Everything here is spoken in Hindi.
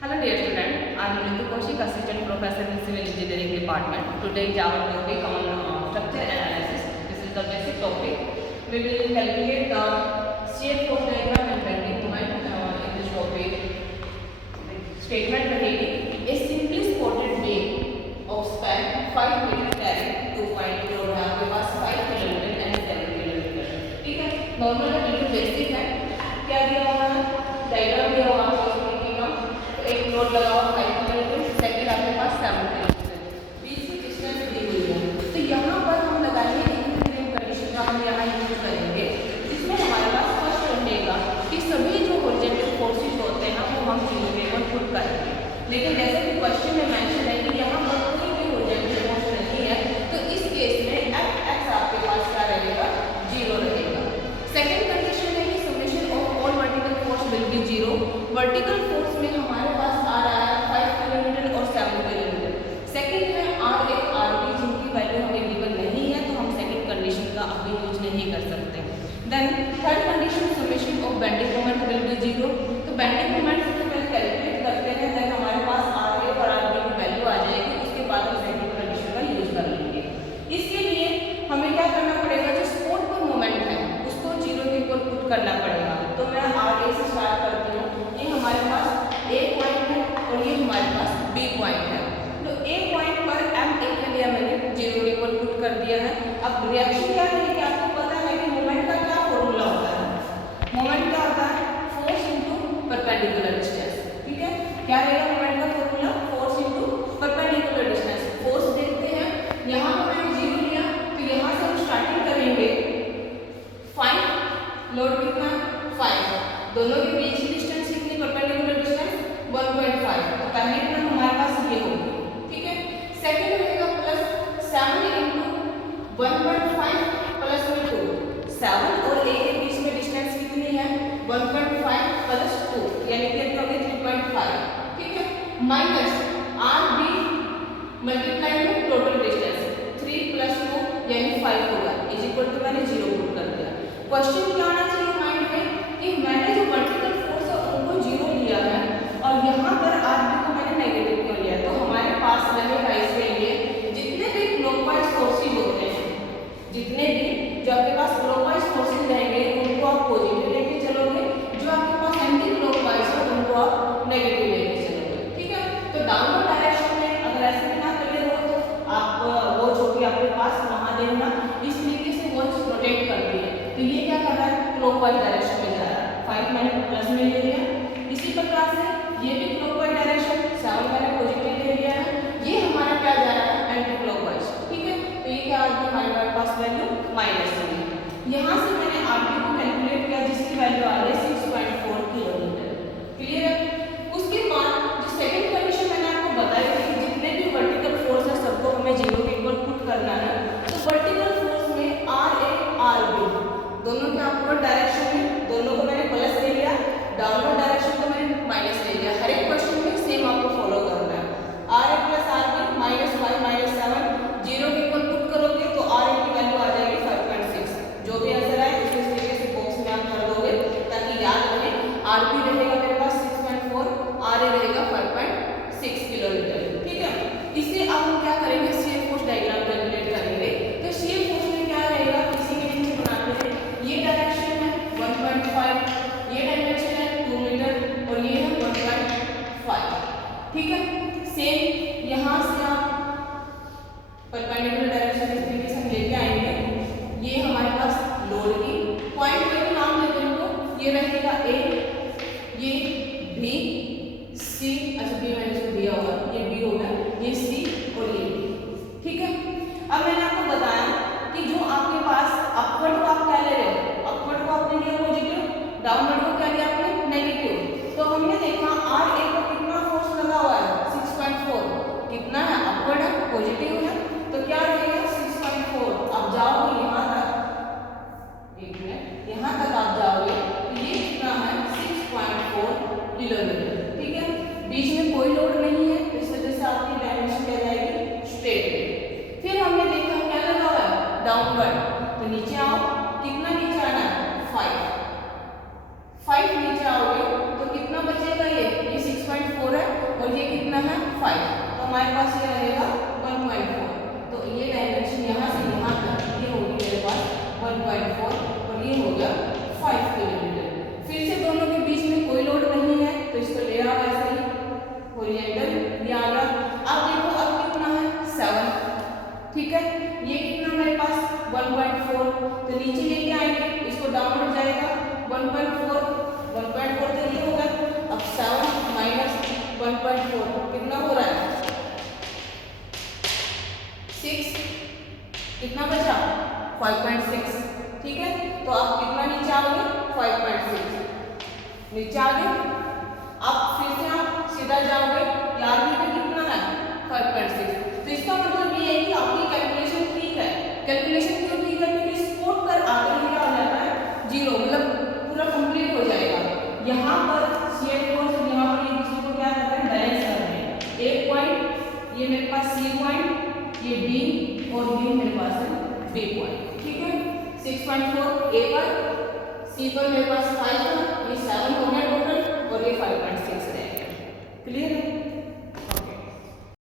Hello dear student, I am Ritu Kaushik, Assistant Professor in Civil Engineering Department. Today is our topic on structure analysis. This is the basic topic. We will calculate the shear force diagram and bending moment in this topic. Statement रहेगी a simply supported beam of span 5 meter carrying 2 point load है आपके पास 5 किलोमीटर and 7 किलोमीटर. ठीक है, नॉर्मल है, बिल्कुल बेसिक है. क्या दिया हुआ है? डायग्राम दिया हुआ है. एक लोड लगा हुआ 5 किलोमीटर, सेकंड आपके पास 7 किलोमीटर, बीच की डिस्टेंस दी हुई है. तो यहाँ पर हम लगाएंगे इक्विलिब्रियम कंडीशन का हम यहाँ यूज करेंगे, जिसमें हमारे पास फर्स्ट रहेगा कि सभी जो हॉरिजॉन्टल फोर्सेस होते हैं वो हम जीरो के ऊपर पुट करेंगे. लेकिन जैसे कि क्वेश्चन में मेंशन है कि यहाँ पर कोई भी हॉरिजॉन्टल फोर्स नहीं है, तो इस केस में एफ एक्स आपके पास क्या रहेगा? जीरो रहेगा. सेकेंड कंडीशन है कि summation of all vertical force will be zero. Vertical force में हमारे पास आ रहा है 5 किलोमीटर और 7 किलोमीटर. सेकंड है आर ए आर बी, जिनकी वैल्यू हमें गिवन नहीं है, तो हम सेकंड कंडीशन का अभी यूज नहीं कर सकते. Then third condition summation of bending moment will be zero. तो बेंडिंग मोमेंट से पहले कैलकुलेट करते हैं, देन हमारे पास आर ए और आर बी की वैल्यू आ जाएगी. उसके बाद हम सेकंड कंडीशन का यूज कर लेंगे. इसके लिए हमें क्या करना पड़ेगा? जो स्पॉट पर मोमेंट है उसको जीरो के ऊपर पुट करना पड़ेगा. तो मैं आर ए से स्टार्ट करती हूँ. ये हमारे पास ए पॉइंट है और ये हमारे पास बी पॉइंट है. तो ए पॉइंट पर एम ए के लिए मैंने जीरो के ऊपर पुट कर दिया है. अब रिएक्शन क्या रहेगी? आपको पता है कि मोमेंट का क्या फॉर्मूला होता है? मोमेंट क्या होता है? Force into perpendicular distance. ठीक है, क्या रहेगा मोमेंट का formula? Force into perpendicular distance. Force देखते हैं, यहाँ पर मैंने जीरो लिया, तो यहाँ से हम स्टार्टिंग करेंगे 5. लोड कितना? 5. दोनों के बीच की डिस्टेंस कितनी? Perpendicular distance 1.5. तो पहली टर्म हमारे पास ये होगी. ठीक है, सेकंड रहेगा प्लस 7 इंटू 1.5 प्लस में 2. 7 और 8 के बीच में डिस्टेंस कितनी है? 1.5 प्लस 2 यानी कि हो गई 3.5. ठीक है, माइनस आर बी मल्टीप्लाई में टोटल डिस्टेंस 3 प्लस 2 यानी 5 होगा, इज इक्वल टू मैंने 0 पुट कर दिया. क्वेश्चन क्या आना चाहिए माइंड में कि मैंने जो वर्टिकल फोर्स है उनको जीरो लिया है और यहाँ पर आरबी को मैंने नेगेटिव क्यों लिया? तो हमारे पास रहेगा इसके लिए जितने भी क्लॉकवाइज फोर्सेस होते हैं, जितने भी जो आपके पास क्लॉकवाइज फोर्सेस रहेंगे उनको आप पॉजिटिव लेके चलोगे, जो आपके पास एंटी क्लॉकवाइज है उनको आप नेगेटिव लेके चलोगे. ठीक है, तो डाउनवर्ड डायरेक्शन में अगर ऐसे भी ना क्लियर हो तो आप वो जो भी आपके पास वहाँ देखना, इस तरीके से वो रोटेट करती है. तो ये क्या कर रहा है? क्लॉकवाइज डायरेक्शन में जा रहा है. 5 मैंने प्लस में ले लिया. इसी प्रकार से ये भी क्लॉकवाइज डायरेक्शन, 7 मैंने पॉजिटिव ले लिया है. ये हमारा क्या जा रहा है? Anti clockwise. ठीक है, तो ये क्या आ गई हमारे पास वैल्यू? माइनस होगी. यहाँ से मैंने आरबी को कैलकुलेट किया जिसकी वैल्यू आ रही है 6.4 किलोमीटर. क्लियर है? उसके बाद जो सेकंड कंडीशन मैंने आपको बताई थी कि जितने भी वर्टिकल फोर्स है सबको हमें जीरो के ऊपर पुट करना है. तो वर्टिकल फोर्स में आर ए आर बी दोनों के अपवर्ड डायरेक्शन में, दोनों को मैंने प्लस ले लिया, डाउनवर्ड डायरेक्शन को मैंने माइनस ले लिया. हर एक क्वेश्चन में सेम आपको फॉलो करना है. R A plus R B minus 5 minus 7 zero के ऊपर पुट करोगे तो आर ए की वैल्यू आ जाएगी 5.6. जो भी आंसर आए उसी तरीके से बॉक्स में आप कर दोगे ताकि याद रहे. आर बी रहेगा मेरे पास 6.4, आर ए रहेगा 5.6 किलोमीटर. ठीक है, इससे अब हम क्या करेंगे? shear force डायग्राम कैलकुलेट करेंगे. तो shear force में क्या रहेगा? इसी के नीचे बनाते हैं. ये डायरेक्शन है 1.5, ये डायरेक्शन है 2 मीटर और ये है 1.5. ठीक है, सेम यहाँ से आप परपेंडिकुलर डायरेक्शन इस तरीके से हम लेके आएंगे. ये हमारे पास लोड की पॉइंट पे नाम देते हैं तो ये रहेगा ए, ये बी, सी. अच्छा बी मैंने इसको दिया होगा, ये बी होगा, ये सी और ये डी. ठीक है, अब मैंने आपको बताया कि जो आपके पास अपवर्ड को आप क्या ले रहे हैं? अपवर्ड को आपने लिया पॉजिटिव, डाउनवर्ड को क्या लिया आपने? नेगेटिव. तो हमने देखा आर ए को कितना फोर्स लगा हुआ है? 6.4. कितना है? अपवर्ड है, पॉजिटिव है, तो क्या रहेगा? 6.4. अब जाओगे यहाँ तक, एक मिनट, यहाँ तक आप जाओगे तो ये कितना है? 6.4 किलोमीटर. ठीक है, बीच में कोई लोड नहीं है, इस वजह से आपकी डायमेंशन क्या जाएगी? स्ट्रेट. फिर हमने देखा क्या लगा हुआ है? डाउनवर्ड. तो नीचे आओ, कितना नीचे आना है? 5. 1.4 कितना हो रहा है 6, कितना बचा 5.6, ठीक है। तो आप कितना नीचे आओगे 5.6 नीचे आ गए। अब फिर से आप सीधा जाओगे, यार बेटा कितना है 5.6। तो इसका मतलब ये है कि आपकी कैलकुलेशन ठीक है। कैलकुलेशन क्यों ठीक है, क्योंकि स्पोर्ट पर आगे ही क्या हो जाता है 0, मतलब पूरा कंप्लीट हो जाएगा। यहाँ पर शेयर फोर्स और यहाँ पर एक दूसरे को क्या कर रहे हैं बैलेंस कर रहे हैं। एक पॉइंट ये मेरे पास सी पॉइंट, ये बी और ये मेरे पास है बी पॉइंट, ठीक है। 6.4 ए पर, सी पर मेरे पास 5 था, ये 7 हो गया